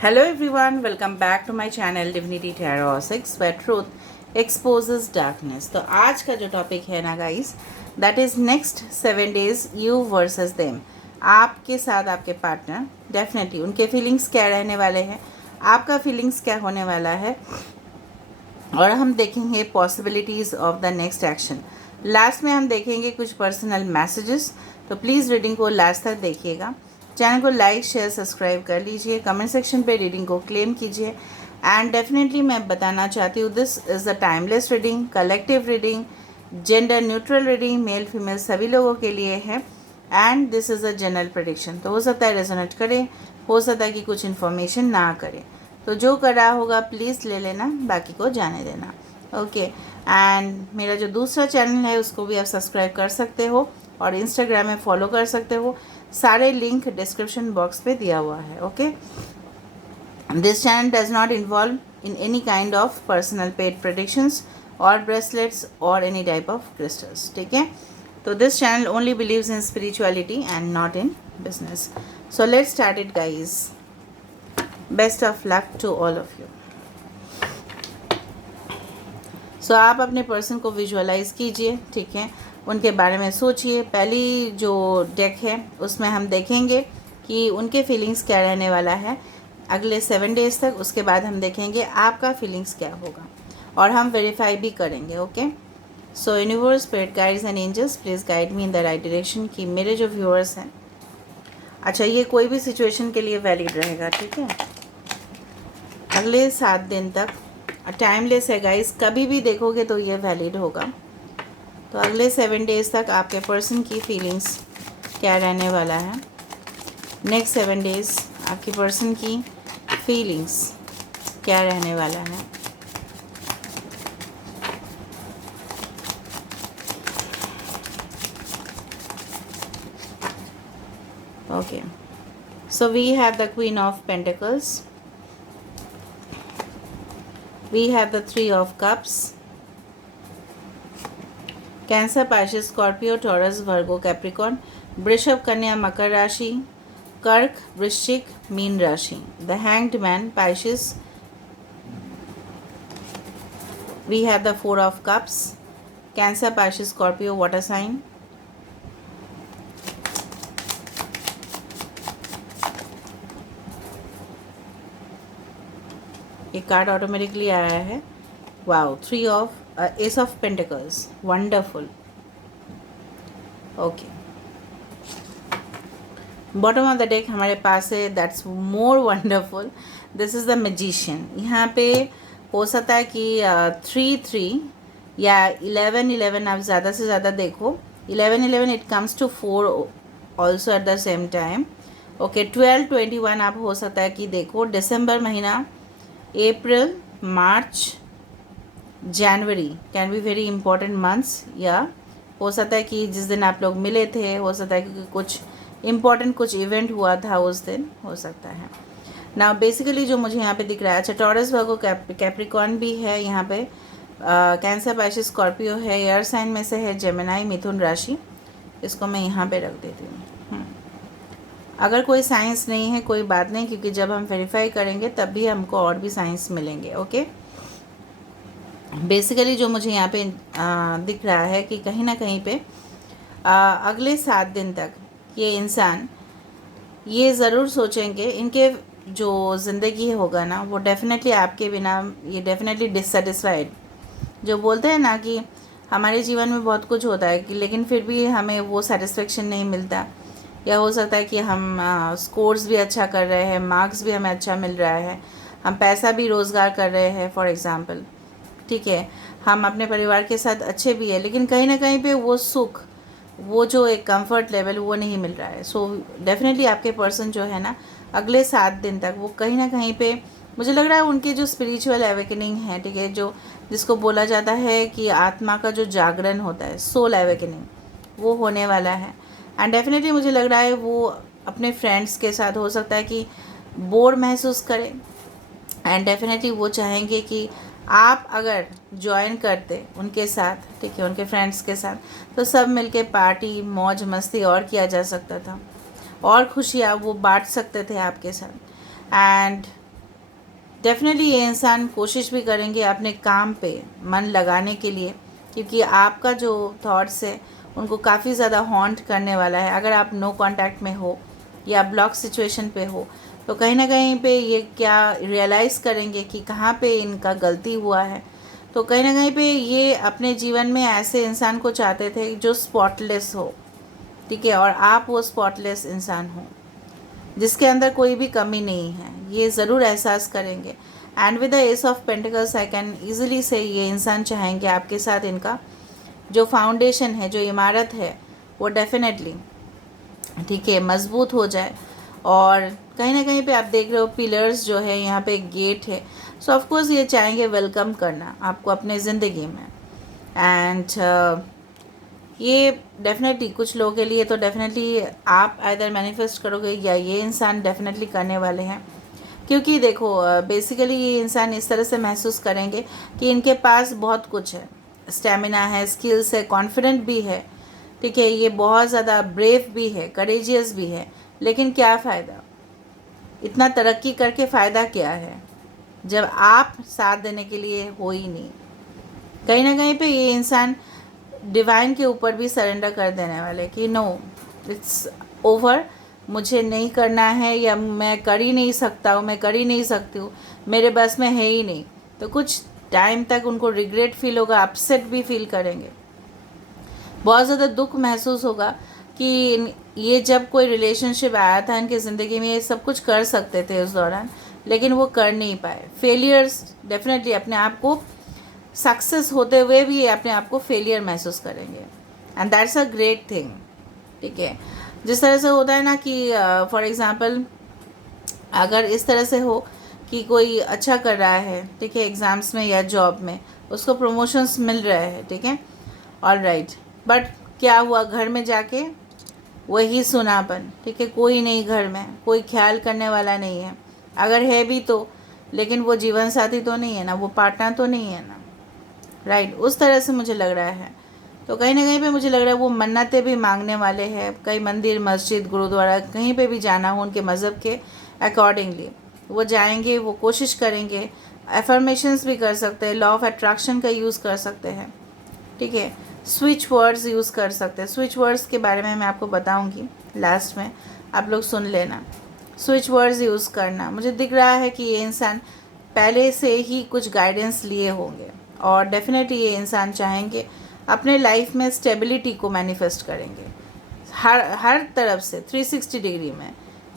Hello everyone, welcome back to my channel Divinity Tarot 6 where truth exposes darkness। तो आज का जो topic है ना guys, that is next 7 days you versus them. आपके साथ आपके पार्टनर डेफिनेटली उनके फीलिंग्स क्या रहने वाले हैं, आपका फीलिंग्स क्या होने वाला है, और हम देखेंगे possibilities of the next action. Last में हम देखेंगे कुछ पर्सनल मैसेजेस, तो प्लीज़ रीडिंग को लास्ट तक देखिएगा। चैनल को लाइक शेयर सब्सक्राइब कर लीजिए, कमेंट सेक्शन पे रीडिंग को क्लेम कीजिए। एंड डेफिनेटली मैं बताना चाहती हूँ, this is the timeless reading, collective reading, gender neutral reading, male female सभी लोगों के लिए है। And this is a general prediction, तो हो सकता है रेजोनेट करे, हो सकता है कि कुछ इन्फॉर्मेशन ना करे, तो जो कर रहा होगा प्लीज़ ले लेना, बाकी को जाने देना। ओके। एंड मेरा जो दूसरा चैनल है उसको भी आप सब्सक्राइब कर सकते हो और इंस्टाग्राम में फॉलो कर सकते हो, सारे लिंक डिस्क्रिप्शन बॉक्स पे दिया हुआ है। Okay. This channel does not involve in any kind of personal paid predictions और ब्रेसलेट्स और एनी टाइप ऑफ क्रिस्टल्स, ठीक है। तो this channel only believes in spirituality and not in business. So let's start it guys. Best of luck to all of you. So आप अपने person को visualise कीजिए, ठीक है, उनके बारे में सोचिए। पहली जो डेक है उसमें हम देखेंगे कि उनके फीलिंग्स क्या रहने वाला है अगले 7 days तक। उसके बाद हम देखेंगे आपका फीलिंग्स क्या होगा और हम वेरीफाई भी करेंगे। Okay. So universe, spirit guides and angels, please guide me in the right direction. कि मेरे जो व्यूअर्स हैं, अच्छा ये कोई भी सिचुएशन के लिए वैलिड रहेगा, ठीक है, अगले 7 दिन तक। टाइमलेस है गाइस, कभी भी देखोगे तो ये वैलिड होगा। तो अगले 7 days तक आपके पर्सन की फीलिंग्स क्या रहने वाला है, नेक्स्ट 7 days आपकी पर्सन की फीलिंग्स क्या रहने वाला है। Okay. So we have the queen of pentacles, we have the 3 of cups, Cancer, Pisces, Scorpio, Taurus, Virgo, Capricorn, वृषभ, कन्या, मकर राशि, कर्क, वृश्चिक, मीन राशि, the hanged man, Pisces. We have the 4 of cups, Cancer, Pisces, Scorpio, water sign, एक card automatically आया है, wow, 3 of ace of pentacles, wonderful. Okay, bottom of the deck हमारे पास है, that's more wonderful, this is the magician. यहाँ पे हो सकता है कि 3 3 या 11 आप ज़्यादा से ज़्यादा देखो। 11 it comes to 4 also at the same time. Okay, 12 21 आप हो सकता है कि देखो। दिसंबर महीना, April, March, January can be very important months. या हो सकता है कि जिस दिन आप लोग मिले थे, हो सकता है कि कुछ इम्पॉर्टेंट कुछ इवेंट हुआ था उस दिन, हो सकता है ना। बेसिकली जो मुझे यहाँ पे दिख रहा है, अच्छा, टॉरस, वर्गो, कैप्रिकॉर्न भी है यहाँ पे, कैंसर, पाइसेस, स्कॉर्पियो है, एयर साइन में से है जेमिनी, मिथुन राशि। इसको मैं यहाँ पे रख देती हूँ। अगर कोई साइंस नहीं है कोई बात नहीं, क्योंकि जब हम वेरीफाई करेंगे तब भी हमको और भी साइंस मिलेंगे। ओके। बेसिकली जो मुझे यहाँ पे दिख रहा है कि कहीं ना कहीं पे अगले 7 दिन तक ये इंसान ये ज़रूर सोचेंगे, इनके जो ज़िंदगी होगा ना वो डेफिनेटली आपके बिना ये डेफिनेटली डिससेटिस्फाइड। जो बोलते हैं ना कि हमारे जीवन में बहुत कुछ होता है कि लेकिन फिर भी हमें वो सेटिस्फेक्शन नहीं मिलता, या हो सकता है कि हम स्कोर्स भी अच्छा कर रहे हैं, मार्क्स भी हमें अच्छा मिल रहा है, हम पैसा भी रोज़गार कर रहे हैं फॉर एग्ज़ाम्पल, ठीक है, हम अपने परिवार के साथ अच्छे भी है, लेकिन कहीं ना कहीं पे वो सुख, वो जो एक कंफर्ट लेवल वो नहीं मिल रहा है। सो डेफिनेटली आपके पर्सन जो है ना अगले 7 दिन तक वो कहीं ना कहीं पे, मुझे लग रहा है उनके जो स्पिरिचुअल अवेकनिंग है, ठीक है, जो जिसको बोला जाता है कि आत्मा का जो जागरण होता है, सोल अवेकनिंग, वो होने वाला है। एंड डेफिनेटली मुझे लग रहा है वो अपने फ्रेंड्स के साथ हो सकता है कि बोर महसूस करें, एंड डेफिनेटली वो चाहेंगे कि आप अगर ज्वाइन करते उनके साथ, ठीक है, उनके फ्रेंड्स के साथ, तो सब मिलके पार्टी मौज मस्ती और किया जा सकता था, और खुशियाँ वो बांट सकते थे आपके साथ। एंड डेफिनेटली ये इंसान कोशिश भी करेंगे अपने काम पे मन लगाने के लिए, क्योंकि आपका जो थॉट्स है उनको काफ़ी ज़्यादा हॉन्ट करने वाला है। अगर आप नो कांटेक्ट में हो या ब्लॉक सिचुएशन पे हो तो कहीं ना कहीं पे ये क्या रियलाइज़ करेंगे कि कहाँ पे इनका गलती हुआ है। तो कहीं ना कहीं पे ये अपने जीवन में ऐसे इंसान को चाहते थे जो स्पॉटलेस हो, ठीक है, और आप वो स्पॉटलेस इंसान हो जिसके अंदर कोई भी कमी नहीं है, ये ज़रूर एहसास करेंगे। And with the S of pentacles I can easily से ये इंसान चाहेंगे आपके साथ इनका जो फाउंडेशन है, जो इमारत है, वो डेफिनेटली, ठीक है, मजबूत हो जाए। और कहीं ना कहीं पे आप देख रहे हो पिलर्स जो है, यहाँ पे एक गेट है। सो ऑफ कोर्स ये चाहेंगे वेलकम करना आपको अपने ज़िंदगी में। एंड ये डेफिनेटली कुछ लोगों के लिए तो डेफिनेटली आप आइदर मैनिफेस्ट करोगे या ये इंसान डेफिनेटली करने वाले हैं। क्योंकि देखो बेसिकली ये इंसान इस तरह से महसूस करेंगे कि इनके पास बहुत कुछ है, स्टेमिना है, स्किल्स है, कॉन्फिडेंट भी है, ठीक है, ये बहुत ज़्यादा ब्रेव भी है, करेजियस भी है, लेकिन क्या फ़ायदा, इतना तरक्की करके फ़ायदा क्या है जब आप साथ देने के लिए हो ही नहीं। कहीं ना कहीं पे ये इंसान डिवाइन के ऊपर भी सरेंडर कर देने वाले कि नो, इट्स ओवर, मुझे नहीं करना है, या मैं कर ही नहीं सकता हूँ, मैं कर ही नहीं सकती हूँ, मेरे बस में है ही नहीं। तो कुछ टाइम तक उनको रिग्रेट फील होगा, अपसेट भी फील करेंगे, बहुत ज़्यादा दुख महसूस होगा कि ये जब कोई रिलेशनशिप आया था इनकी ज़िंदगी में, ये सब कुछ कर सकते थे उस दौरान, लेकिन वो कर नहीं पाए। फेलियर्स डेफिनेटली अपने आप को सक्सेस होते हुए भी ये अपने आप को फेलियर महसूस करेंगे। And that's a great thing, ठीक है। जिस तरह से होता है ना कि फॉर एग्ज़ाम्पल अगर इस तरह से हो कि कोई अच्छा कर रहा है, ठीक है, एग्ज़ाम्स में या जॉब में, उसको प्रमोशंस मिल रहे हैं, ठीक है, ऑल राइट, बट क्या हुआ, घर में जाके वही सुनापन, ठीक है, कोई नहीं, घर में कोई ख्याल करने वाला नहीं है, अगर है भी तो, लेकिन वो जीवन साथी तो नहीं है ना, वो पार्टनर तो नहीं है ना, राइट, उस तरह से मुझे लग रहा है। तो कहीं ना कहीं पे मुझे लग रहा है वो मन्नतें भी मांगने वाले हैं, कई मंदिर, मस्जिद, गुरुद्वारा, कहीं पे भी जाना हो उनके मज़हब के अकॉर्डिंगली वो जाएंगे, वो कोशिश करेंगे। एफर्मेशंस भी कर सकते हैं, लॉ ऑफ अट्रैक्शन का यूज़ कर सकते हैं, ठीक है, स्विच वर्ड्स यूज़ कर सकते हैं। स्विच वर्ड्स के बारे में मैं आपको बताऊंगी लास्ट में, आप लोग सुन लेना। स्विच वर्ड्स यूज़ करना, मुझे दिख रहा है कि ये इंसान पहले से ही कुछ गाइडेंस लिए होंगे और डेफिनेटली ये इंसान चाहेंगे अपने लाइफ में स्टेबिलिटी को मैनिफेस्ट करेंगे, हर तरफ से 360 डिग्री में,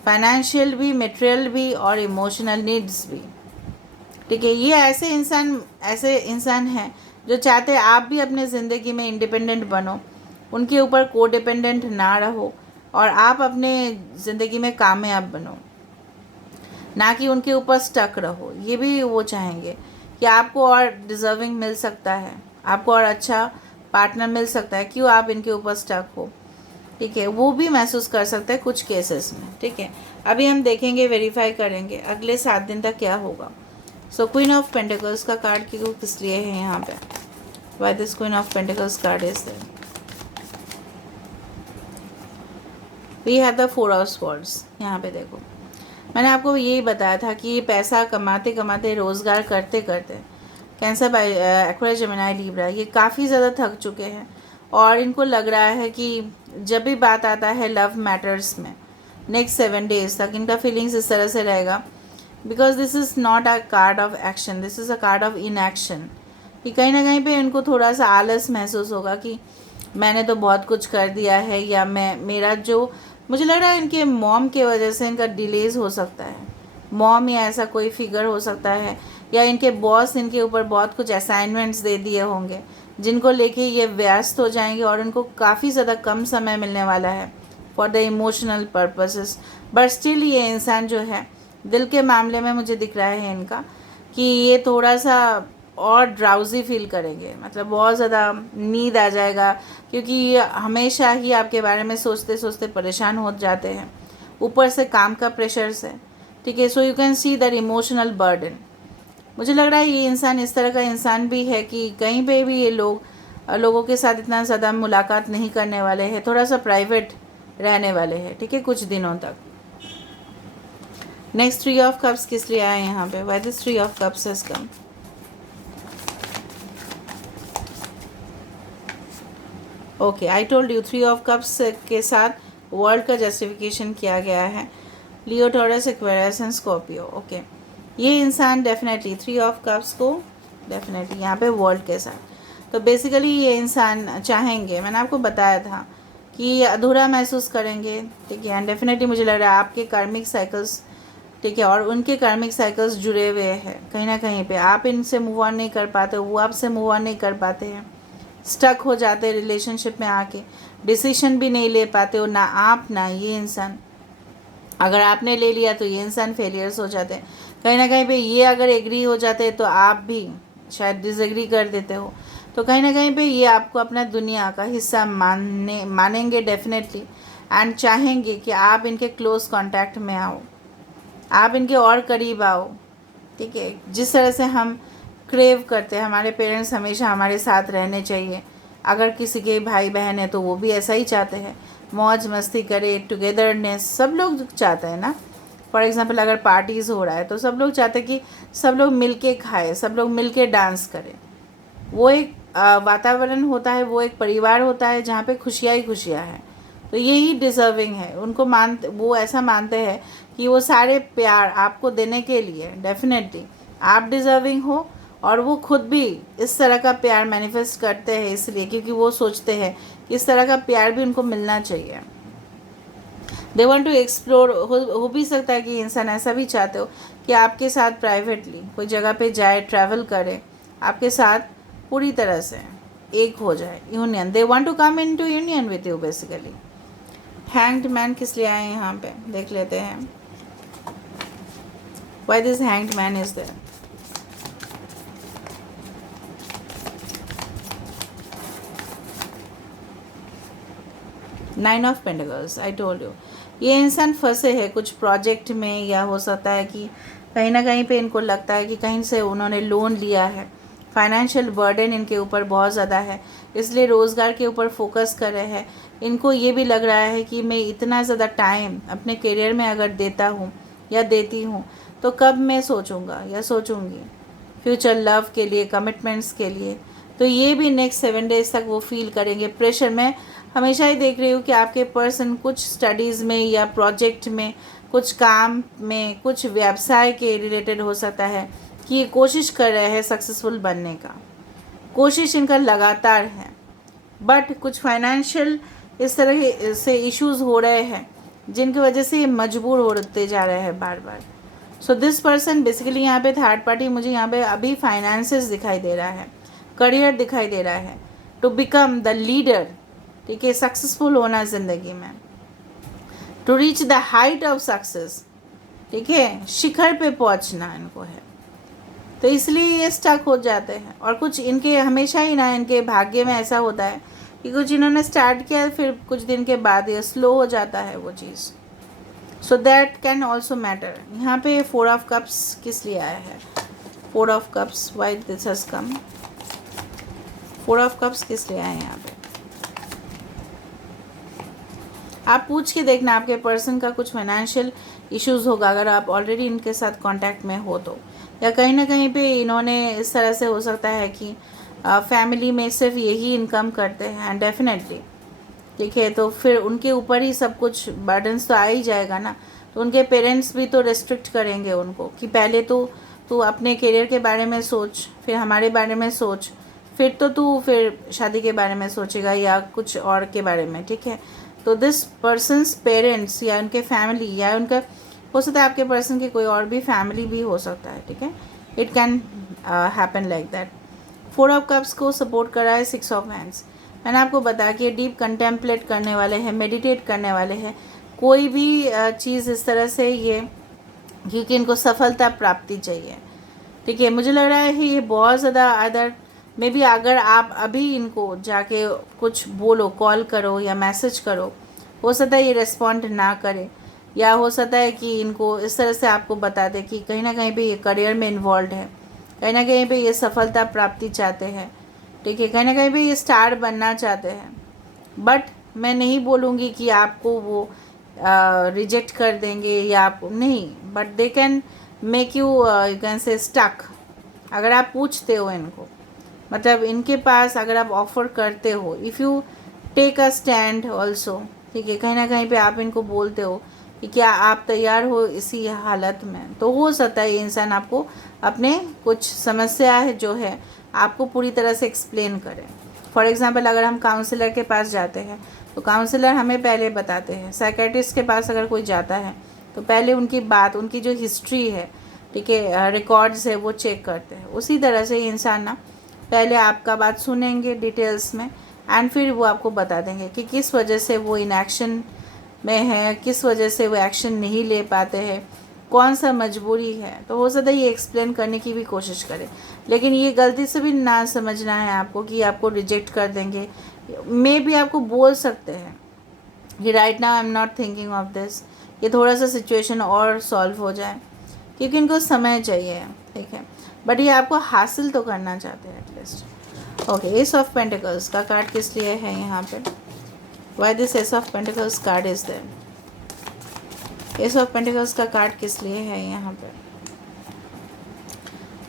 फाइनेंशियल भी, मटेरियल भी और इमोशनल नीड्स भी, ठीक है। ये ऐसे इंसान हैं जो चाहते हैं आप भी अपने ज़िंदगी में इंडिपेंडेंट बनो, उनके ऊपर को डिपेंडेंट ना रहो, और आप अपने ज़िंदगी में कामयाब बनो, ना कि उनके ऊपर स्टक रहो। ये भी वो चाहेंगे कि आपको और डिज़र्विंग मिल सकता है, आपको और अच्छा पार्टनर मिल सकता है, क्यों आप इनके ऊपर स्टक हो, ठीक है, वो भी महसूस कर सकते हैं कुछ केसेस में, ठीक है। अभी हम देखेंगे, वेरीफाई करेंगे अगले 7 दिन तक क्या होगा। सो क्वीन ऑफ पेंटिकल्स का कार्ड क्यों किस लिए है यहाँ पे, why this queen of pentacles card is there. We have the 4 of swords. यहाँ पे देखो, मैंने आपको यही बताया था कि पैसा कमाते कमाते, रोज़गार करते करते, Cancer, by Aquarius, Gemini, Libra, ये काफ़ी ज़्यादा थक चुके हैं और इनको लग रहा है कि जब भी बात आता है लव मैटर्स में, नेक्स्ट 7 डेज तक इनका फीलिंग्स इस तरह से रहेगा, because this is not a card of action, this is a card of inaction. कि कहीं ना कहीं पे इनको थोड़ा सा आलस महसूस होगा कि मैंने तो बहुत कुछ कर दिया है, या मेरा जो, मुझे लग रहा है इनके मॉम के वजह से इनका डिलेज हो सकता है, मॉम या ऐसा कोई फिगर हो सकता है, या इनके बॉस इनके ऊपर बहुत कुछ असाइनमेंट्स दे दिए होंगे जिनको लेके ये व्यस्त हो जाएंगे और इनको काफ़ी ज़्यादा कम समय मिलने वाला है for the emotional purposes. But still ये इंसान जो है दिल के मामले में मुझे दिख रहा है इनका कि ये थोड़ा सा और ड्राउजी फील करेंगे, मतलब बहुत ज़्यादा नींद आ जाएगा, क्योंकि ये हमेशा ही आपके बारे में सोचते सोचते परेशान हो जाते हैं, ऊपर से काम का प्रेशर से, ठीक है। So you can see that emotional burden. मुझे लग रहा है ये इंसान इस तरह का इंसान भी है कि कहीं पे भी ये लोगों के साथ इतना ज़्यादा मुलाकात नहीं करने वाले हैं, थोड़ा सा प्राइवेट रहने वाले हैं, ठीक है, कुछ दिनों तक। नेक्स्ट 3 ऑफ कप्स किस लिए आए यहाँ पे? Why this 3 of cups has come? Okay, I told you 3 of cups के साथ वर्ल्ड का जस्टिफिकेशन किया गया है, Leo, Taurus, Aquarius and Scorpio. Okay, ये इंसान डेफिनेटली 3 ऑफ कप्स को डेफिनेटली यहाँ पे वर्ल्ड के साथ, तो बेसिकली ये इंसान चाहेंगे, मैंने आपको बताया था कि अधूरा महसूस करेंगे, ठीक है। एंड डेफिनेटली मुझे लग रहा है आपके कार्मिक साइकिल्स, ठीक है, और उनके कार्मिक साइकिल्स जुड़े हुए हैं कहीं ना कहीं पे। आप इनसे मूव ऑन नहीं कर पाते, वो आपसे मूव ऑन नहीं कर पाते हैं, स्टक हो जाते हैं रिलेशनशिप में आके, डिसीजन भी नहीं ले पाते हो, ना आप ना ये इंसान। अगर आपने ले लिया तो ये इंसान फेलियर्स हो जाते हैं कहीं ना कहीं पे। ये अगर एग्री हो जाते हैं तो आप भी शायद डिसएग्री कर देते हो, तो कहीं ना कहीं पे ये आपको अपना दुनिया का हिस्सा मानेंगे डेफिनेटली, एंड चाहेंगे कि आप इनके क्लोज कांटेक्ट में आओ, आप इनके और करीब आओ, ठीक है। जिस तरह से हम क्रेव करते हैं, हमारे पेरेंट्स हमेशा हमारे साथ रहने चाहिए, अगर किसी के भाई बहन है तो वो भी ऐसा ही चाहते हैं, मौज मस्ती करे, टुगेदरनेस, सब लोग चाहते हैं ना। फॉर एग्जांपल अगर पार्टीज़ हो रहा है तो सब लोग चाहते हैं कि सब लोग मिलके खाएं, सब लोग मिलके डांस करें। वो एक वातावरण होता है, वो एक परिवार होता है जहाँ पे खुशियाँ ही खुशियाँ हैं। तो यही डिज़र्विंग है, उनको वो ऐसा मानते हैं कि वो सारे प्यार आपको देने के लिए डेफिनेटली आप डिज़र्विंग हो, और वो खुद भी इस तरह का प्यार मैनिफेस्ट करते हैं इसलिए क्योंकि वो सोचते हैं कि इस तरह का प्यार भी उनको मिलना चाहिए। They want to explore. हो भी सकता है कि इंसान ऐसा भी चाहते हो कि आपके साथ प्राइवेटली कोई जगह पे जाए, ट्रैवल करे, आपके साथ पूरी तरह से एक हो जाए, union. They want to come in to union with you basically. Hanged man किस लिए आए हैं यहाँ पे, देख लेते हैं। Why this hanged man is there? Nine of pentacles, I told you ये इंसान फंसे हैं कुछ प्रोजेक्ट में, या हो सकता है कि कहीं ना कहीं पे इनको लगता है कि कहीं से उन्होंने लोन लिया है, फाइनेंशियल बर्डन इनके ऊपर बहुत ज़्यादा है, इसलिए रोज़गार के ऊपर फोकस कर रहे हैं। इनको ये भी लग रहा है कि मैं इतना ज़्यादा टाइम अपने करियर में अगर देता हूँ या देती हूँ तो कब मैं सोचूंगा या सोचूंगी फ्यूचर लव के लिए, कमिटमेंट्स के लिए। तो ये भी नेक्स्ट 7 डेज तक वो फील करेंगे प्रेशर में। हमेशा ही देख रही हूँ कि आपके पर्सन कुछ स्टडीज़ में या प्रोजेक्ट में, कुछ काम में, कुछ व्यवसाय के रिलेटेड हो सकता है कि ये कोशिश कर रहे हैं सक्सेसफुल बनने का, कोशिश इनका लगातार है, बट कुछ फाइनेंशियल इस तरह से इश्यूज हो रहे हैं जिनकी वजह से ये मजबूर होते जा रहे हैं बार बार। सो दिस पर्सन बेसिकली यहाँ पे थर्ड पार्टी, मुझे यहाँ पे अभी फाइनेंसेस दिखाई दे रहा है, करियर दिखाई दे रहा है, टू बिकम द लीडर, ठीक है, सक्सेसफुल होना ज़िंदगी में, to reach the height of success, ठीक है, शिखर पे पहुंचना इनको है। तो इसलिए ये स्टक हो जाते हैं। और कुछ इनके हमेशा ही ना इनके भाग्य में ऐसा होता है कि कुछ इन्होंने स्टार्ट किया फिर कुछ दिन के बाद ये स्लो हो जाता है वो चीज़। So that can also matter. यहाँ पे 4 ऑफ कप्स किस लिए आया है? 4 of cups, why this has come? 4 of cups किस लिए आए हैं यहाँ पे? आप पूछ के देखना, आपके पर्सन का कुछ फाइनेंशियल इश्यूज होगा अगर आप ऑलरेडी इनके साथ कांटेक्ट में हो तो, या कहीं ना कहीं पे इन्होंने इस तरह से हो सकता है कि फैमिली में सिर्फ यही इनकम करते हैं, एंड डेफिनेटली, ठीक है, तो फिर उनके ऊपर ही सब कुछ बर्डन्स तो आ ही जाएगा ना। तो उनके पेरेंट्स भी तो रेस्ट्रिक्ट करेंगे उनको कि पहले तो तू अपने करियर के बारे में सोच, फिर हमारे बारे में सोच, फिर तो तू फिर शादी के बारे में सोचेगा या कुछ और के बारे में, ठीक है। तो दिस पर्सनस पेरेंट्स या उनके फैमिली या उनका हो सकता है आपके पर्सन की कोई और भी फैमिली भी हो सकता है, ठीक है, it can happen like that. 4 of cups को सपोर्ट कर रहा है 6 ऑफ हैंड्स। मैंने आपको बताया कि डीप कंटेम्पलेट करने वाले हैं, मेडिटेट करने वाले हैं, कोई भी चीज़ इस तरह से ये, क्योंकि इनको सफलता प्राप्ति चाहिए, ठीक है। मुझे लग रहा है ये बहुत ज़्यादा अदर मे बी अगर आप अभी इनको जाके कुछ बोलो, कॉल करो या मैसेज करो, हो सकता है ये रिस्पॉन्ड ना करे, या हो सकता है कि इनको इस तरह से आपको बता दे कि कहीं ना कहीं पे ये करियर में इन्वॉल्व है, कहीं ना कहीं पे ये सफलता प्राप्ति चाहते हैं, ठीक है, कहीं ना कहीं पे ये स्टार बनना चाहते हैं। बट मैं नहीं बोलूँगी कि आपको वो रिजेक्ट कर देंगे या आप नहीं, but they can make you you can say stuck. अगर आप पूछते हो इनको, मतलब इनके पास अगर आप ऑफ़र करते हो, if you take a stand also, ठीक है, कहीं ना कहीं पे आप इनको बोलते हो कि क्या आप तैयार हो इसी हालत में, तो हो सकता है ये इंसान आपको अपने कुछ समस्या है जो है आपको पूरी तरह से एक्सप्लेन करे। फॉर एग्ज़ाम्पल अगर हम काउंसलर के पास जाते हैं तो काउंसलर हमें पहले बताते हैं, साइकेट्रिस्ट के पास अगर कोई जाता है तो पहले उनकी बात, उनकी जो हिस्ट्री है, ठीक है, रिकॉर्ड्स है, वो चेक करते हैं। उसी तरह से ये इंसान ना पहले आपका बात सुनेंगे डिटेल्स में एंड फिर वो आपको बता देंगे कि किस वजह से वो इनएक्शन में है, किस वजह से वो एक्शन नहीं ले पाते हैं, कौन सा मजबूरी है। तो हो सकता है ये एक्सप्लेन करने की भी कोशिश करें, लेकिन ये गलती से भी ना समझना है आपको कि आपको रिजेक्ट कर देंगे। मे भी आपको बोल सकते हैं कि right now I am not thinking of this, ये थोड़ा सा सिचुएशन और सॉल्व हो जाए, क्योंकि इनको समय चाहिए, ठीक है, बट ये आपको हासिल तो करना चाहते हैं at least. Okay, ace of pentacles का कार्ड किस लिए है यहाँ पे? Why this ace of pentacles card is there? Ace of pentacles का कार्ड किस लिए है यहाँ पे?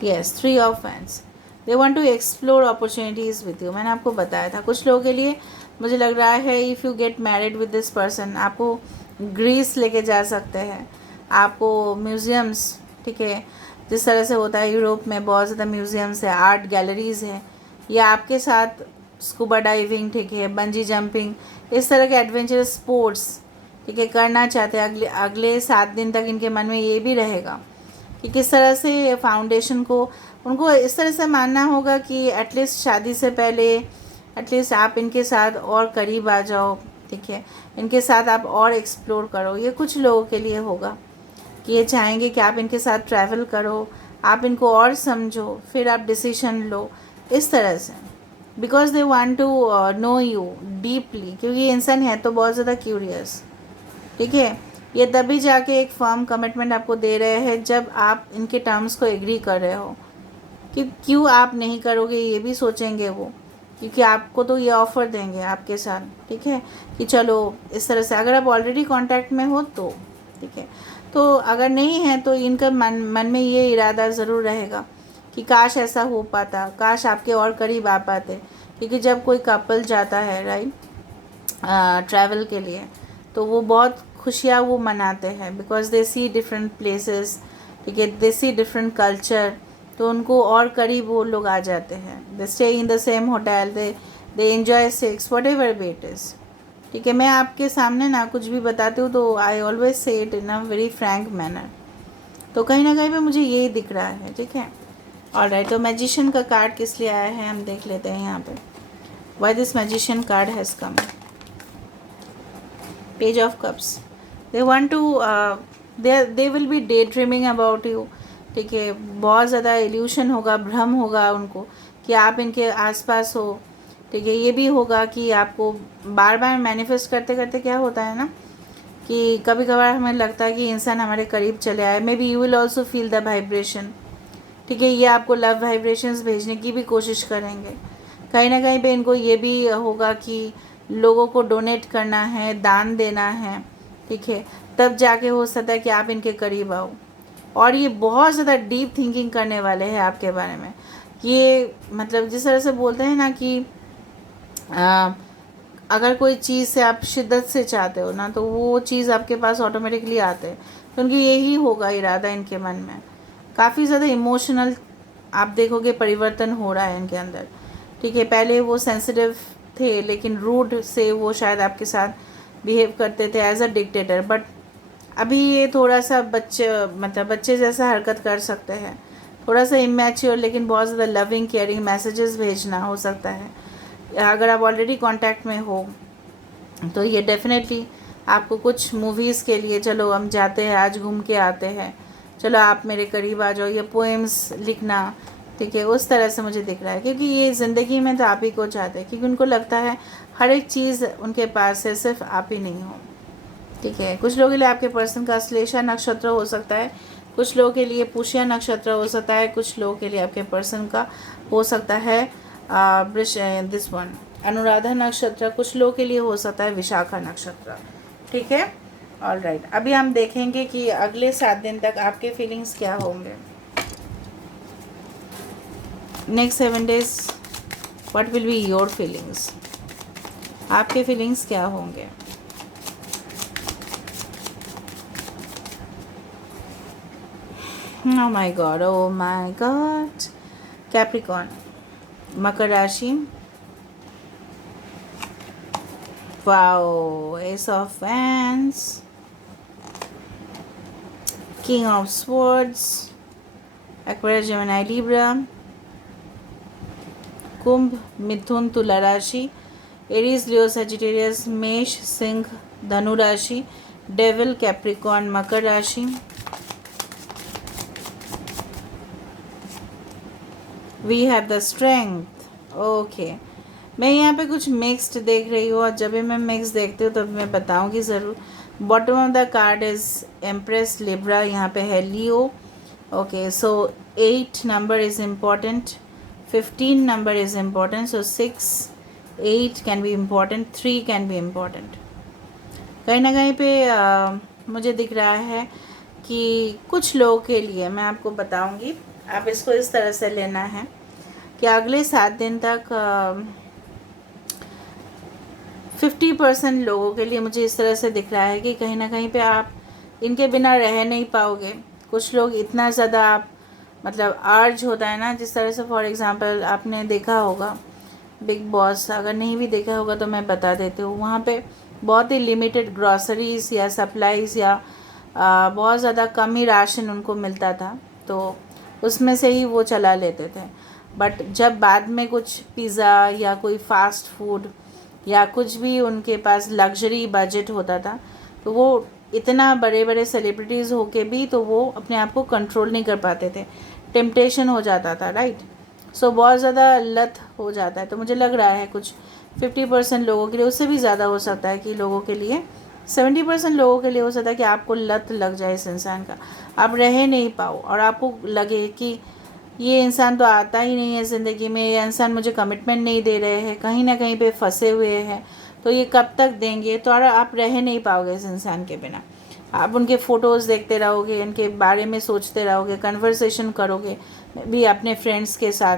Yes, 3 of wands. They want to explore opportunities with you. मैंने आपको बताया था कुछ लोगों के लिए मुझे लग रहा है if you get married with this person, आपको ग्रीस लेके जा सकते हैं, आपको म्यूज़ियम्स, ठीक है, जिस तरह से होता है यूरोप में बहुत ज़्यादा म्यूज़ियम्स है, आर्ट गैलरीज़ है, या आपके साथ स्कूबा डाइविंग, ठीक है, बंजी जंपिंग, इस तरह के एडवेंचरस स्पोर्ट्स, ठीक है, करना चाहते हैं। अगले अगले 7 दिन तक इनके मन में ये भी रहेगा कि किस तरह से फाउंडेशन को, उनको इस तरह से मानना होगा कि एटलीस्ट शादी से पहले एटलीस्ट आप इनके साथ और करीब आ जाओ, ठीक है, इनके साथ आप और एक्सप्लोर करो। ये कुछ लोगों के लिए होगा कि ये चाहेंगे कि आप इनके साथ ट्रैवल करो, आप इनको और समझो, फिर आप डिसीजन लो, इस तरह से, because they want to know you deeply, क्योंकि ये इंसान है तो बहुत ज़्यादा क्यूरियस, ठीक है। ये तभी जाके एक फर्म कमिटमेंट आपको दे रहे हैं जब आप इनके टर्म्स को एग्री कर रहे हो, कि क्यों आप नहीं करोगे ये भी सोचेंगे वो, क्योंकि आपको तो ये ऑफ़र देंगे आपके साथ, ठीक है, कि चलो इस तरह से। अगर आप ऑलरेडी कांटेक्ट में हो तो ठीक है, तो अगर नहीं है तो इनका मन में ये इरादा ज़रूर रहेगा कि काश ऐसा हो पाता, काश आपके और करीब आ पाते, क्योंकि जब कोई कपल जाता है राइट ट्रैवल के लिए, तो वो बहुत खुशियाँ वो मनाते हैं, because they see different places, ठीक है, दे सी डिफरेंट कल्चर, तो उनको और करीब वो लोग आ जाते हैं। They stay in the same hotel, they enjoy sex, what ever way it is, ठीक है। मैं आपके सामने ना कुछ भी बताती हूँ तो I always say it in a very Frank manner, तो कहीं ना कहीं पे मुझे यही दिख रहा है, ठीक है। ऑलराइट, तो मैजिशियन का कार्ड किस लिए आया है हम देख लेते हैं यहाँ पे। Why this magician card has come? Page of cups. They want to they will be daydreaming about you, ठीक है, बहुत ज़्यादा इल्यूशन होगा, भ्रम होगा उनको कि आप इनके आसपास हो, ठीक है। ये भी होगा कि आपको बार बार मैनिफेस्ट करते करते क्या होता है ना कि कभी कभार हमें लगता है कि इंसान हमारे करीब चले आए। May be you will also feel the vibration, ठीक है, ये आपको लव वाइब्रेशंस भेजने की भी कोशिश करेंगे। कहीं ना कहीं पे इनको ये भी होगा कि लोगों को डोनेट करना है, दान देना है, ठीक है, तब जाके हो सकता है कि आप इनके करीब आओ। और ये बहुत ज़्यादा डीप थिंकिंग करने वाले हैं आपके बारे में। ये मतलब जिस तरह से बोलते हैं ना कि अगर कोई चीज़ से आप शिद्दत से चाहते हो ना, तो वो चीज़ आपके पास ऑटोमेटिकली आते हैं। तो उनकी यही होगा इरादा इनके मन में। काफ़ी ज़्यादा इमोशनल आप देखोगे परिवर्तन हो रहा है इनके अंदर, ठीक है। पहले वो सेंसिटिव थे, लेकिन रूड से वो शायद आपके साथ बिहेव करते थे एज अ डिक्टेटर, बट अभी ये थोड़ा सा बच्चे जैसा हरकत कर सकते हैं, थोड़ा सा इमैच्योर, लेकिन बहुत ज़्यादा लविंग केयरिंग मैसेजेस भेजना हो सकता है। अगर आप ऑलरेडी कांटेक्ट में हो तो ये डेफिनेटली आपको कुछ मूवीज़ के लिए, चलो हम जाते हैं, आज घूम के आते हैं, चलो आप मेरे करीब आ जाओ, ये पोएम्स लिखना, ठीक है, उस तरह से मुझे दिख रहा है। क्योंकि ये ज़िंदगी में तो आप ही को चाहते हैं, क्योंकि उनको लगता है हर एक चीज़ उनके पास है, सिर्फ आप ही नहीं हो, ठीक है। कुछ लोगों के लिए आपके पर्सन का श्लेषा नक्षत्र हो सकता है, कुछ लोगों के लिए पुष्य नक्षत्र हो सकता है, कुछ लोगों के लिए आपके पर्सन का हो सकता है दिस वन अनुराधा नक्षत्र, कुछ लोगों के लिए हो सकता है विशाखा नक्षत्र, ठीक है। ऑलराइट, अभी हम देखेंगे कि अगले 7 दिन तक आपके फीलिंग्स क्या होंगे. Next 7 days what will be your feelings. आपके फीलिंग्स क्या होंगे. Oh my God, oh my God. Capricorn, मकर राशि. Wow, Ace of Wands, King of Swords, Aquarius, Gemini, Libra, कुंभ, मिथुन, तुला राशि, एरीज, लियो, सजिटेरियस, मेष, सिंह, धनु राशि, डेविल, कैप्रिकॉर्न, मकर राशि. We have the strength. Okay, मैं यहाँ पे कुछ मिक्स्ड देख रही हूँ, और जब भी मैं मिक्स देखती हूँ तब मैं बताऊँगी ज़रूर. Bottom of the card is empress, Libra, यहाँ पे है Leo. Okay, so 8 number is important, 15 number is important, so 6, 8 can be important, 3 can be important. कहीं ना कहीं पे मुझे दिख रहा है कि कुछ लोगों के लिए, मैं आपको बताऊंगी, आप इसको इस तरह से लेना है कि अगले 7 दिन तक 50% लोगों के लिए मुझे इस तरह से दिख रहा है कि कहीं ना कहीं पे आप इनके बिना रह नहीं पाओगे. कुछ लोग इतना ज़्यादा आप मतलब अर्ज होता है ना, जिस तरह से फॉर एग्ज़ाम्पल आपने देखा होगा बिग बॉस, अगर नहीं भी देखा होगा तो मैं बता देती हूँ. वहाँ पे बहुत ही लिमिटेड ग्रॉसरीज़ या सप्लाईज़ या बहुत ज़्यादा कम ही राशन उनको मिलता था, तो उसमें से ही वो चला लेते थे. बट जब बाद में कुछ पिज़्ज़ा या कोई फास्ट फूड या कुछ भी उनके पास लग्जरी बजट होता था, तो वो इतना बड़े बड़े सेलिब्रिटीज़ होके भी तो वो अपने आप को कंट्रोल नहीं कर पाते थे. टेम्पटेशन हो जाता था, राइट. सो बहुत ज़्यादा लत हो जाता है. तो मुझे लग रहा है कुछ 50% लोगों के लिए, उससे भी ज़्यादा हो सकता है कि लोगों के लिए 70% लोगों के लिए हो सकता है कि आपको लत लग जाए इस इंसान का, आप रह नहीं पाओ और आपको लगे कि ये इंसान तो आता ही नहीं है ज़िंदगी में, ये इंसान मुझे कमिटमेंट नहीं दे रहे हैं, कहीं ना कहीं पे फंसे हुए हैं, तो ये कब तक देंगे. तो और आप रह नहीं पाओगे इस इंसान के बिना. आप उनके फ़ोटोज़ देखते रहोगे, उनके बारे में सोचते रहोगे, कन्वर्सेशन करोगे भी अपने फ्रेंड्स के साथ.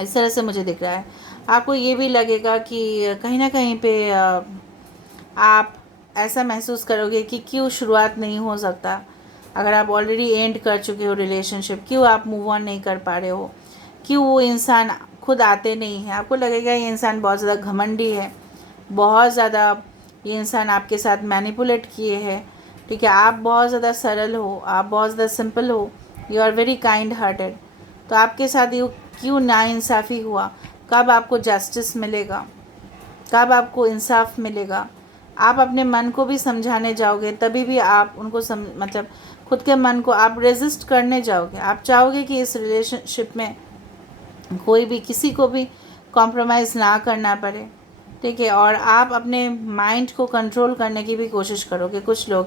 इस तरह से मुझे दिख रहा है. आपको ये भी लगेगा कि कहीं ना कहीं पे आप ऐसा महसूस करोगे कि क्यों शुरुआत नहीं हो सकता. अगर आप ऑलरेडी एंड कर चुके हो रिलेशनशिप, क्यों आप मूव ऑन नहीं कर पा रहे हो, क्यों वो इंसान खुद आते नहीं हैं. आपको लगेगा ये इंसान बहुत ज़्यादा घमंडी है, बहुत ज़्यादा ये इंसान आपके साथ मैनिपुलेट किए हैं. ठीक है, आप बहुत ज़्यादा सरल हो, आप बहुत ज़्यादा सिंपल हो, you are very kind hearted. तो आपके साथ ये क्यों नाइंसाफ़ी हुआ, कब आपको जस्टिस मिलेगा, कब आपको इंसाफ मिलेगा. आप अपने मन को भी समझाने जाओगे तभी भी आप उनको मतलब खुद के मन को आप रेजिस्ट करने जाओगे. आप चाहोगे कि इस रिलेशनशिप में कोई भी किसी को भी कॉम्प्रोमाइज़ ना करना पड़े. ठीक है, और आप अपने माइंड को कंट्रोल करने की भी कोशिश करोगे. कुछ लोगों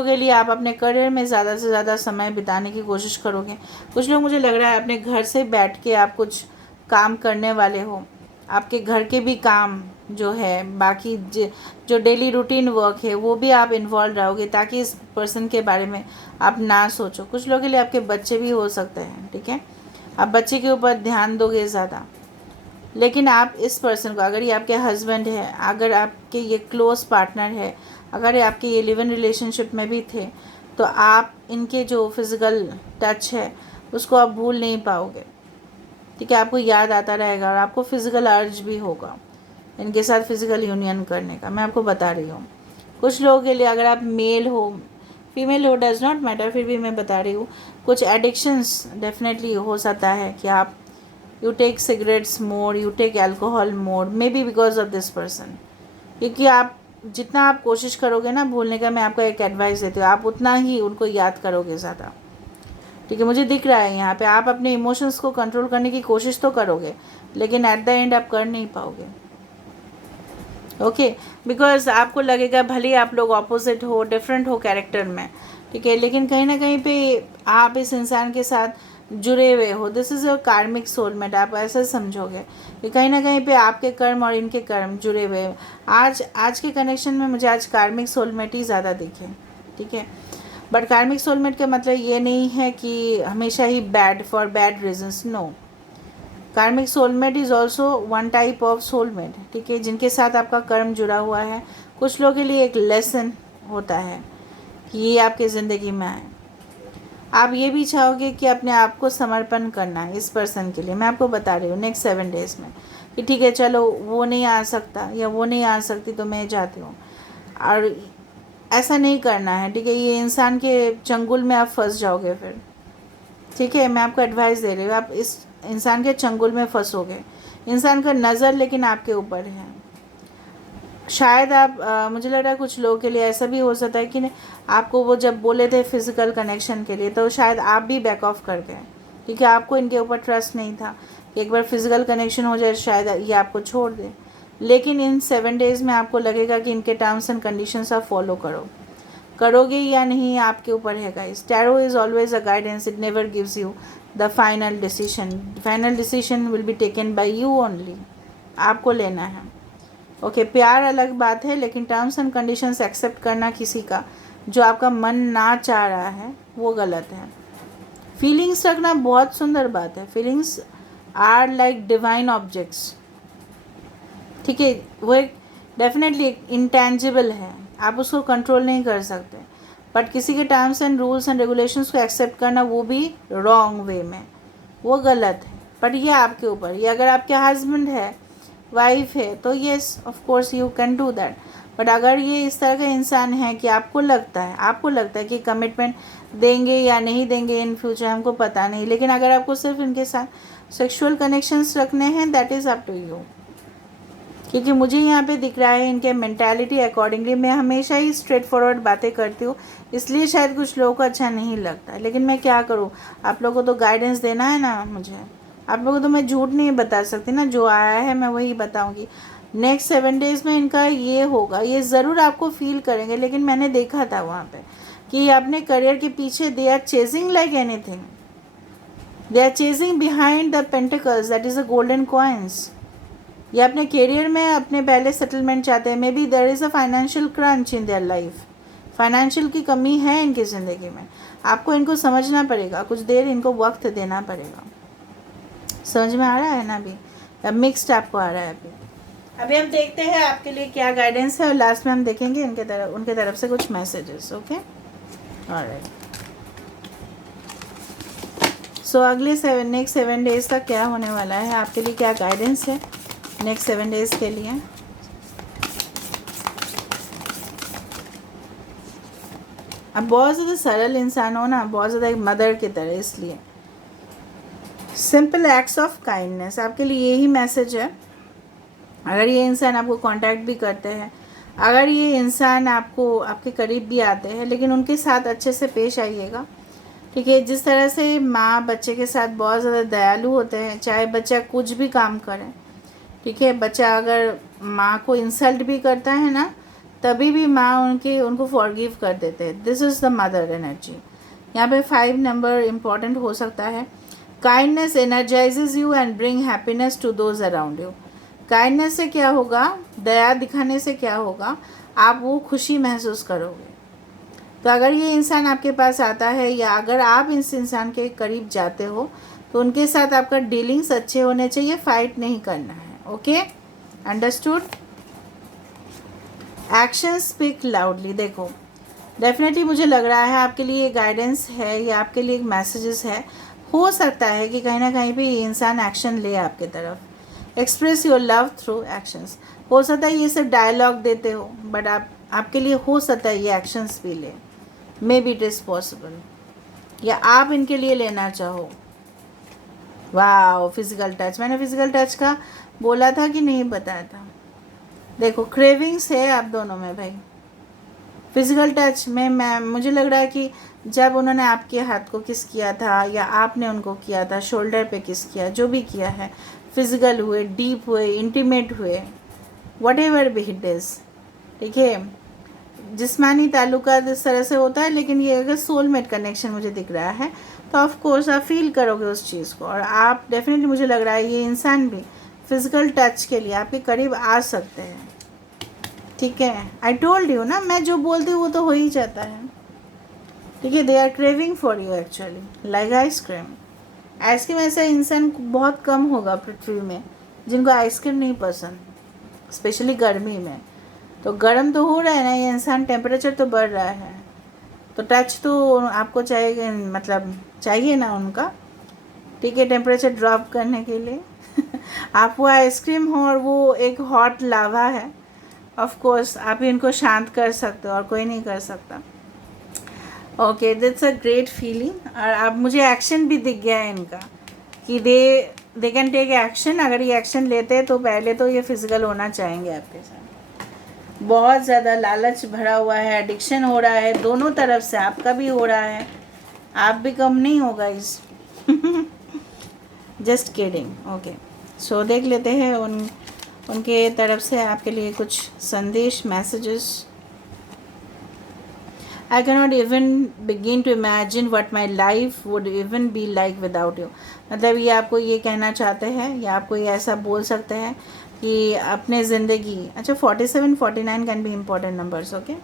के लिए आप अपने करियर में ज़्यादा से ज़्यादा समय बिताने की कोशिश करोगे. कुछ लोग, मुझे लग रहा है, अपने घर से बैठ के आप कुछ काम करने वाले हो. आपके घर के भी काम जो है, बाकी जो डेली रूटीन वर्क है, वो भी आप इन्वॉल्व रहोगे ताकि इस पर्सन के बारे में आप ना सोचो. कुछ लोगों के लिए आपके बच्चे भी हो सकते हैं. ठीक है, आप बच्चे के ऊपर ध्यान दोगे ज़्यादा. लेकिन आप इस पर्सन को, अगर ये आपके हस्बैंड है, अगर आपके ये क्लोज पार्टनर है, अगर ये आपके ये लिव इन रिलेशनशिप में भी थे, तो आप इनके जो फिज़िकल टच है उसको आप भूल नहीं पाओगे. ठीक है, आपको याद आता रहेगा और आपको फ़िज़िकल अर्ज भी होगा इनके साथ फ़िज़िकल यूनियन करने का. मैं आपको बता रही हूँ. कुछ लोगों के लिए, अगर आप मेल हो फीमेल हो, डज़ नॉट मैटर, फिर भी मैं बता रही हूँ, कुछ एडिक्शंस डेफिनेटली हो सकता है कि आप you take cigarettes more, you take alcohol more, maybe because of this person. क्योंकि आप जितना आप कोशिश करोगे ना भूलने का, मैं आपको एक एडवाइस देती हूँ, आप उतना ही उनको याद करोगे ज़्यादा. ठीक है, मुझे दिख रहा है यहाँ पे आप अपने इमोशंस को कंट्रोल करने की कोशिश तो करोगे, लेकिन एट द एंड आप कर नहीं पाओगे. ओके, बिकॉज आपको लगेगा भले आप लोग ऑपोजिट हो, डिफरेंट हो कैरेक्टर में. ठीक है, लेकिन कहीं ना कहीं पे आप इस इंसान के साथ जुड़े हुए हो, दिस इज़ योर कार्मिक सोलमेट, आप ऐसा समझोगे कि कहीं ना कहीं पे आपके कर्म और इनके कर्म जुड़े हुए हैं। आज के कनेक्शन में मुझे आज कार्मिक सोलमेट ही ज़्यादा दिखे, ठीक है। बट कार्मिक सोलमेट का मतलब ये नहीं है कि हमेशा ही bad for bad reasons, no. Karmic soulmate is also one type of soulmate, ठीक है, जिनके साथ आपका कर्म जुड़ा हुआ है। कुछ लोगों के लिए एक लेसन होता है कि ये आपके ज़िंदगी में आए। आप ये भी चाहोगे कि अपने आप को समर्पण करना है इस पर्सन के लिए। मैं आपको बता रही हूँ नेक्स्ट 7 डेज़ में कि ठीक है चलो वो नहीं आ सकता या वो नहीं आ सकती तो मैं जाती हूँ, और ऐसा नहीं करना है, ठीक है। ये इंसान के चंगुल में आप फंस जाओगे फिर, ठीक है। मैं आपको एडवाइस दे रही हूँ, आप इस इंसान के चंगुल में फंसोगे। इंसान का नज़र लेकिन आपके ऊपर है। शायद आप मुझे लग रहा है कुछ लोगों के लिए ऐसा भी हो सकता है कि आपको वो जब बोले थे फिज़िकल कनेक्शन के लिए तो शायद आप भी बैक ऑफ कर गए, क्योंकि आपको इनके ऊपर ट्रस्ट नहीं था कि एक बार फिज़िकल कनेक्शन हो जाए शायद ये आपको छोड़ दे। लेकिन इन 7 डेज़ में आपको लगेगा कि इनके टर्म्स एंड कंडीशंस आप फॉलो करोगे या नहीं, आपके ऊपर है guys. Tarot is always a guidance, it never gives you the final decision. Final decision will be taken by you only, आपको लेना है, ओके। प्यार अलग बात है, लेकिन टर्म्स एंड कंडीशंस एक्सेप्ट करना किसी का जो आपका मन ना चाह रहा है वो गलत है। फीलिंग्स रखना बहुत सुंदर बात है, feelings are like divine objects, ठीक है। वो एक डेफिनेटली इंटेंजिबल है, आप उसको कंट्रोल नहीं कर सकते, बट किसी के terms and rules and regulations को एक्सेप्ट करना वो भी रॉन्ग वे में, वो गलत है। बट ये आपके ऊपर, ये अगर आपके हस्बैंड है, वाइफ है, तो yes of course you can do that. But अगर ये इस तरह का इंसान है कि आपको लगता है कि कमिटमेंट देंगे या नहीं देंगे इन फ्यूचर हमको पता नहीं, लेकिन अगर आपको सिर्फ इनके साथ सेक्सुअल कनेक्शंस रखने हैं that is up to you. क्योंकि मुझे यहाँ पे दिख रहा है इनके मेंटालिटी अकॉर्डिंगली, मैं हमेशा ही स्ट्रेट फॉरवर्ड बातें करती हूँ, इसलिए शायद कुछ लोगों को अच्छा नहीं लगता, लेकिन मैं क्या करूँ, आप लोगों को तो गाइडेंस देना है ना मुझे, आप लोगों को तो मैं झूठ नहीं बता सकती ना, जो आया है मैं वही बताऊँगी। नेक्स्ट 7 डेज़ में इनका ये होगा, ये ज़रूर आपको फील करेंगे, लेकिन मैंने देखा था वहाँ पर कि अपने करियर के पीछे they are chasing like anything, they are chasing behind the pentacles, that is a golden coins. ये अपने करियर में अपने पहले सेटलमेंट चाहते हैं, maybe there is a financial crunch in their life, financial की कमी है इनकी ज़िंदगी में, आपको इनको समझना पड़ेगा, कुछ देर इनको वक्त देना पड़ेगा। समझ में आ रहा है ना अभी, अब मिक्स्ड आपको आ रहा है अभी हम देखते हैं आपके लिए क्या गाइडेंस है, और लास्ट में हम देखेंगे उनके तरफ से कुछ मैसेजेस, ओके। ऑलराइट, सो अगले नेक्स्ट 7 डेज़ का क्या होने वाला है, आपके लिए क्या गाइडेंस है नेक्स्ट 7 डेज़ के लिए। अब बहुत ज़्यादा सरल इंसान हो ना, बहुत ज़्यादा एक मदर की तरह, इसलिए सिंपल एक्ट्स ऑफ काइंडनेस, आपके लिए यही मैसेज है। अगर ये इंसान आपको कांटेक्ट भी करते हैं, अगर ये इंसान आपको आपके करीब भी आते हैं, लेकिन उनके साथ अच्छे से पेश आइएगा, ठीक है। जिस तरह से माँ बच्चे के साथ बहुत ज़्यादा दयालु होते हैं, चाहे बच्चा कुछ भी काम करे, ठीक है। बच्चा अगर माँ को इंसल्ट भी करता है ना, तभी भी माँ उनको फॉरगिव कर देते हैं, this is the mother energy. यहाँ पे 5 नंबर इम्पॉर्टेंट हो सकता है। Kindness energizes you and bring happiness to those around you. Kindness से क्या होगा, दया दिखाने से क्या होगा, आप वो खुशी महसूस करोगे। तो अगर ये इंसान आपके पास आता है या अगर आप इस इंसान के करीब जाते हो तो उनके साथ आपका डीलिंग्स अच्छे होने चाहिए, फाइट नहीं करना है, okay, understood. Action speak loudly, देखो डेफिनेटली मुझे लग रहा है आपके लिए गाइडेंस है या आपके लिए एक मैसेजेस है। हो सकता है कि कहीं ना कहीं पे ये इंसान एक्शन ले आपके तरफ, express your love through actions. हो सकता है ये सिर्फ डायलॉग देते हो, बट आपके लिए हो सकता है ये एक्शंस भी ले, may be it is possible, या आप इनके लिए लेना चाहो। वाह, फिज़िकल टच, मैंने फिज़िकल टच का बोला था कि नहीं बताया था। देखो क्रेविंग्स है आप दोनों में भाई, फिज़िकल टच में मुझे लग रहा है कि जब उन्होंने आपके हाथ को किस किया था या आपने उनको किया था, शोल्डर पे किस किया, जो भी किया है, फिज़िकल हुए, डीप हुए, इंटीमेट हुए, वट एवर भी इट इज़, ठीक है। जिस्मानी ताल्लुकात इस तरह से होता है, लेकिन ये अगर सोलमेट कनेक्शन मुझे दिख रहा है, तो ऑफ कोर्स आप फील करोगे उस चीज़ को, और आप डेफिनेटली, मुझे लग रहा है ये इंसान भी फिजिकल टच के लिए आपके करीब आ सकते हैं। ठीक है, आई टोल्ड यू ना, मैं जो बोलती हूँ वो तो हो ही जाता है। ठीक है, they are craving for you actually like ice cream. Ice cream ऐसा इंसान बहुत कम होगा पृथ्वी में जिनको आइसक्रीम नहीं पसंद, स्पेशली गर्मी में। तो गर्म तो हो रहा है ना ये इंसान, टेम्परेचर तो बढ़ रहा है, तो टच तो आपको चाहिए, मतलब चाहिए ना उनका। ठीक है, टेम्परेचर ड्रॉप करने के लिए आप वो आइसक्रीम हो और वो एक हॉट लावा है, ऑफ कोर्स आप इनको शांत कर सकते हो और कोई नहीं कर सकता। Okay, that's a great feeling. और अब मुझे एक्शन भी दिख गया है इनका कि दे कैन टेक एक्शन। अगर ये एक्शन लेते हैं तो पहले तो ये फिजिकल होना चाहेंगे आपके साथ। बहुत ज़्यादा लालच भरा हुआ है, एडिक्शन हो रहा है दोनों तरफ से, आपका भी हो रहा है, आप भी कम नहीं होगा इस जस्ट किडिंग। ओके, सो देख लेते हैं उनके तरफ से आपके लिए कुछ संदेश, messages. I cannot even begin to imagine what my life would even be like without you। मतलब ये आपको ये कहना चाहते हैं या आपको ये ऐसा बोल सकते हैं कि अपने ज़िंदगी, अच्छा 47 49 can be important numbers, okay,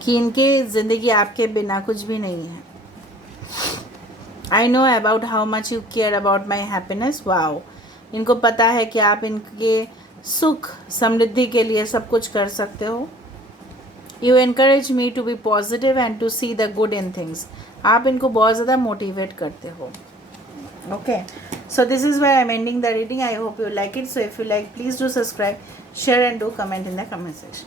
कि इनके ज़िंदगी आपके बिना कुछ भी नहीं है। I know about how much you care about my happiness. Wow, इनको पता है कि आप इनके सुख समृद्धि के लिए सब कुछ कर सकते हो। You encourage me to be positive and to see the good in things. आप इनको बहुत ज़्यादा मोटिवेट करते हो। Okay, so this is where I'm ending the reading. I hope you like it. So if you like, please do subscribe, share and do comment in the comment section.